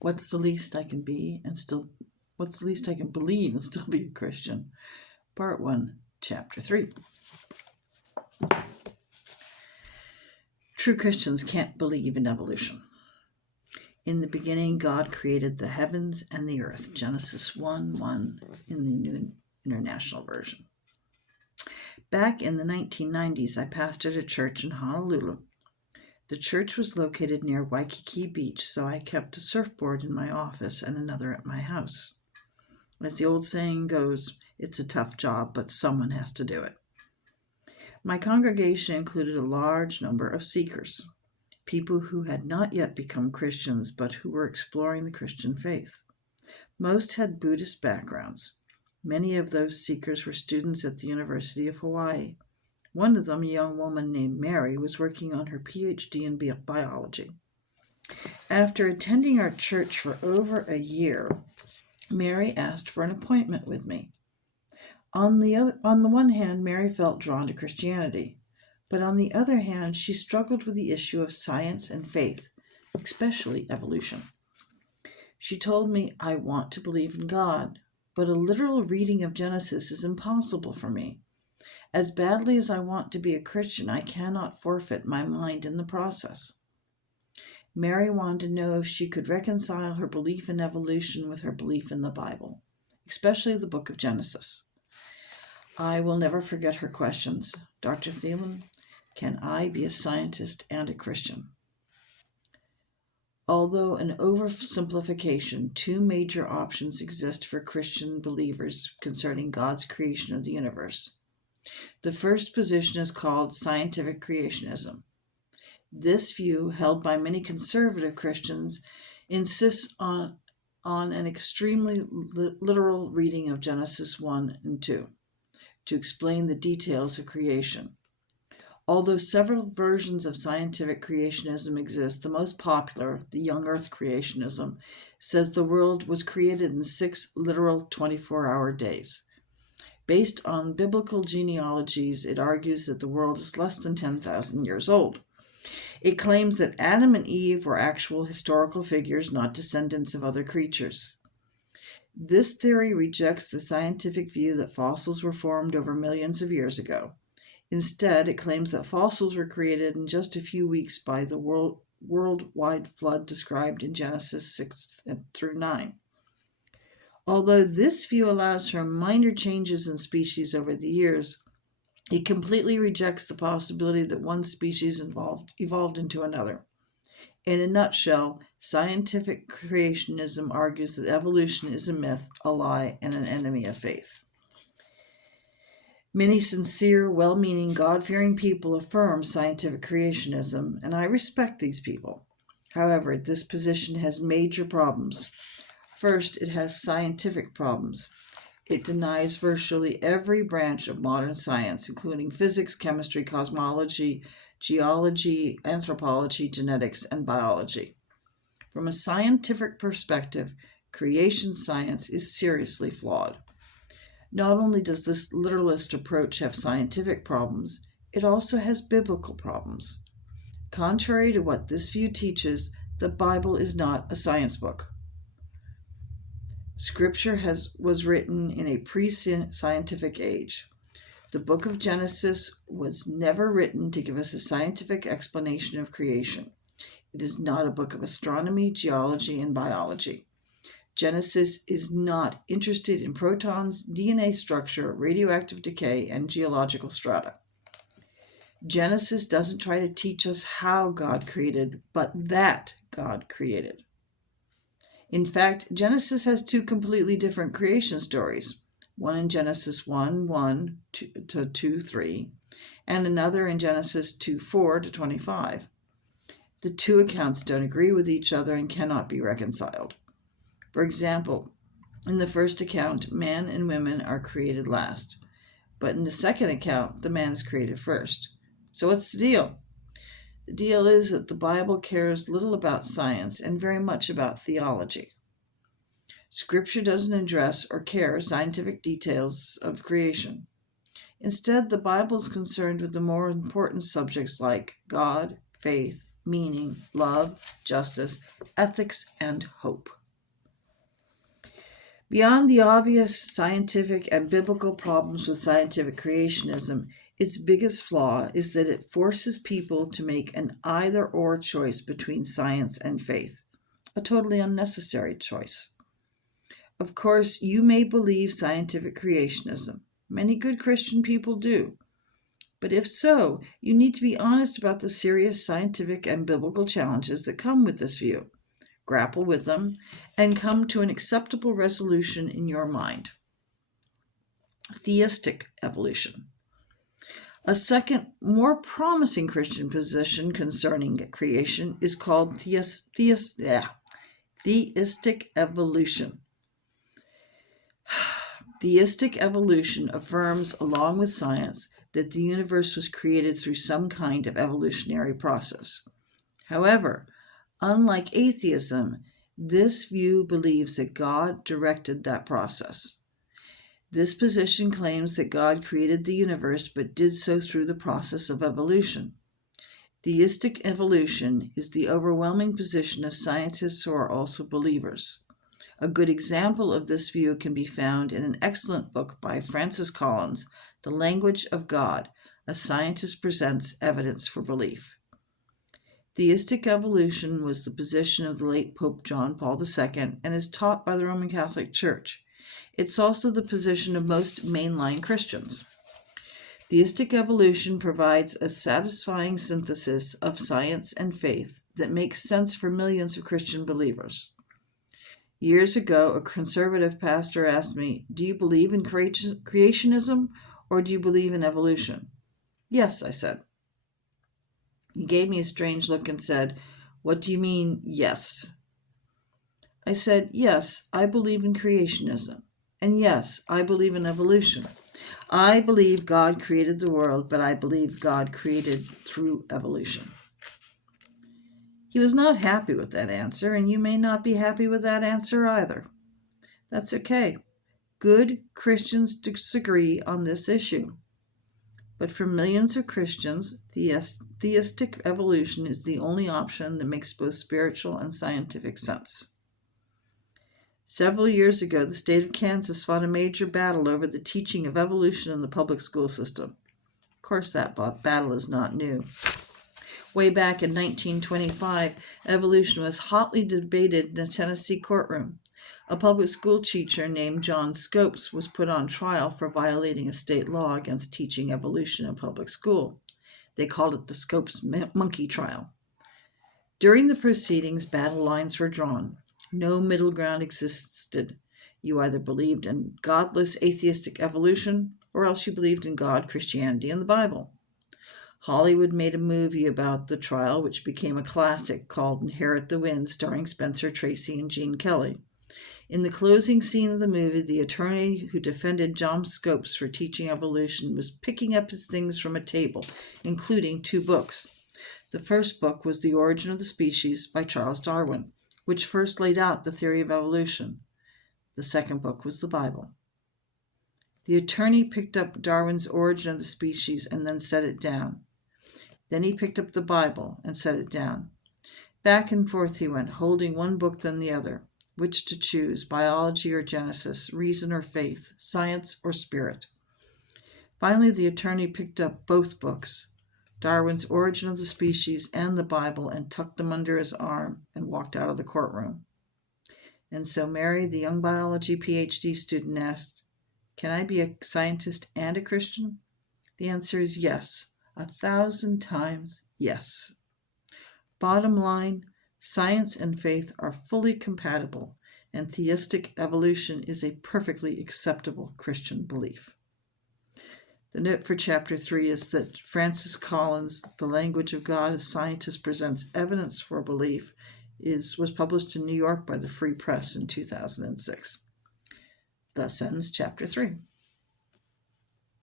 What's the least I can believe and still be a Christian? Part 1, Chapter 3. True Christians can't believe in evolution. In the beginning, God created the heavens and the earth. Genesis 1:1 in the New International Version. Back in the 1990s, I pastored a church in Honolulu. The church was located near Waikiki Beach, so I kept a surfboard in my office and another at my house. As the old saying goes, it's a tough job, but someone has to do it. My congregation included a large number of seekers, people who had not yet become Christians, but who were exploring the Christian faith. Most had Buddhist backgrounds. Many of those seekers were students at the University of Hawaii. One of them, a young woman named Mary, was working on her PhD in biology. After attending our church for over a year, Mary asked for an appointment with me. On the one hand, Mary felt drawn to Christianity, but on the other hand, she struggled with the issue of science and faith, especially evolution. She told me, "I want to believe in God, but a literal reading of Genesis is impossible for me. As badly as I want to be a Christian, I cannot forfeit my mind in the process." Mary wanted to know if she could reconcile her belief in evolution with her belief in the Bible, especially the book of Genesis. I will never forget her questions. "Dr. Thielen, can I be a scientist and a Christian?" Although an oversimplification, two major options exist for Christian believers concerning God's creation of the universe. The first position is called scientific creationism. This view, held by many conservative Christians, insists on an extremely literal reading of Genesis 1 and 2 to explain the details of creation. Although several versions of scientific creationism exist, the most popular, the young earth creationism, says the world was created in 6 literal 24-hour days. Based on biblical genealogies, it argues that the world is less than 10,000 years old. It claims that Adam and Eve were actual historical figures, not descendants of other creatures. This theory rejects the scientific view that fossils were formed over millions of years ago. Instead, it claims that fossils were created in just a few weeks by the worldwide flood described in Genesis 6 through 9. Although this view allows for minor changes in species over the years, it completely rejects the possibility that one species evolved into another. In a nutshell, scientific creationism argues that evolution is a myth, a lie, and an enemy of faith. Many sincere, well-meaning, God-fearing people affirm scientific creationism, and I respect these people. However, this position has major problems. First, it has scientific problems. It denies virtually every branch of modern science, including physics, chemistry, cosmology, geology, anthropology, genetics, and biology. From a scientific perspective, creation science is seriously flawed. Not only does this literalist approach have scientific problems, it also has biblical problems. Contrary to what this view teaches, the Bible is not a science book. Scripture was written in a pre-scientific age. The book of Genesis was never written to give us a scientific explanation of creation. It is not a book of astronomy, geology, and biology. Genesis is not interested in protons, DNA structure, radioactive decay, and geological strata. Genesis doesn't try to teach us how God created, but that God created. In fact, Genesis has 2 completely different creation stories, one in Genesis 1:1 to 2:3, and another in Genesis 2:4 to 25. The 2 accounts don't agree with each other and cannot be reconciled. For example, in the first account, man and women are created last, but in the second account, the man is created first. So what's the deal? The deal is that the Bible cares little about science and very much about theology. Scripture doesn't address or care scientific details of creation. Instead, the Bible is concerned with the more important subjects like God, faith, meaning, love, justice, ethics, and hope. Beyond the obvious scientific and biblical problems with scientific creationism, its biggest flaw is that it forces people to make an either-or choice between science and faith, a totally unnecessary choice. Of course, you may believe scientific creationism. Many good Christian people do. But if so, you need to be honest about the serious scientific and biblical challenges that come with this view. Grapple with them, and come to an acceptable resolution in your mind. Theistic evolution. A second, more promising Christian position concerning creation is called theistic evolution. Theistic evolution affirms, along with science, that the universe was created through some kind of evolutionary process. However, unlike atheism, this view believes that God directed that process. This position claims that God created the universe but did so through the process of evolution. Theistic evolution is the overwhelming position of scientists who are also believers. A good example of this view can be found in an excellent book by Francis Collins, The Language of God, A Scientist Presents Evidence for Belief. Theistic evolution was the position of the late Pope John Paul II and is taught by the Roman Catholic Church. It's also the position of most mainline Christians. Theistic evolution provides a satisfying synthesis of science and faith that makes sense for millions of Christian believers. Years ago, a conservative pastor asked me, "Do you believe in creationism or do you believe in evolution?" "Yes," I said. He gave me a strange look and said, "What do you mean, yes?" I said, "Yes, I believe in creationism. And yes, I believe in evolution. I believe God created the world, but I believe God created through evolution." He was not happy with that answer, and you may not be happy with that answer either. That's okay. Good Christians disagree on this issue. But for millions of Christians, theistic evolution is the only option that makes both spiritual and scientific sense. Several years ago, the state of Kansas fought a major battle over the teaching of evolution in the public school system. Of course, that battle is not new. Way back in 1925, evolution was hotly debated in the Tennessee courtroom. A public school teacher named John Scopes was put on trial for violating a state law against teaching evolution in public school. They called it the Scopes monkey trial. During the proceedings, battle lines were drawn. No middle ground existed. You either believed in godless atheistic evolution, or else you believed in God, Christianity, and the Bible. Hollywood made a movie about the trial, which became a classic, called Inherit the Wind, starring Spencer Tracy and Gene Kelly. In the closing scene of the movie, the attorney who defended John Scopes for teaching evolution was picking up his things from a table, including 2 books. The first book was The Origin of the Species by Charles Darwin, which first laid out the theory of evolution. The second book was the Bible. The attorney picked up Darwin's Origin of the Species and then set it down. Then he picked up the Bible and set it down. Back and forth he went, holding one book then the other. Which to choose, biology or Genesis, reason or faith, science or spirit? Finally, the attorney picked up both books, Darwin's Origin of the Species and the Bible, and tucked them under his arm and walked out of the courtroom. And so Mary, the young biology PhD student, asked, "Can I be a scientist and a Christian?" The answer is yes, 1,000 times yes. Bottom line, science and faith are fully compatible, and theistic evolution is a perfectly acceptable Christian belief. The note for Chapter 3 is that Francis Collins' The Language of God, A Scientist Presents Evidence for Belief, was published in New York by the Free Press in 2006. Thus ends Chapter 3.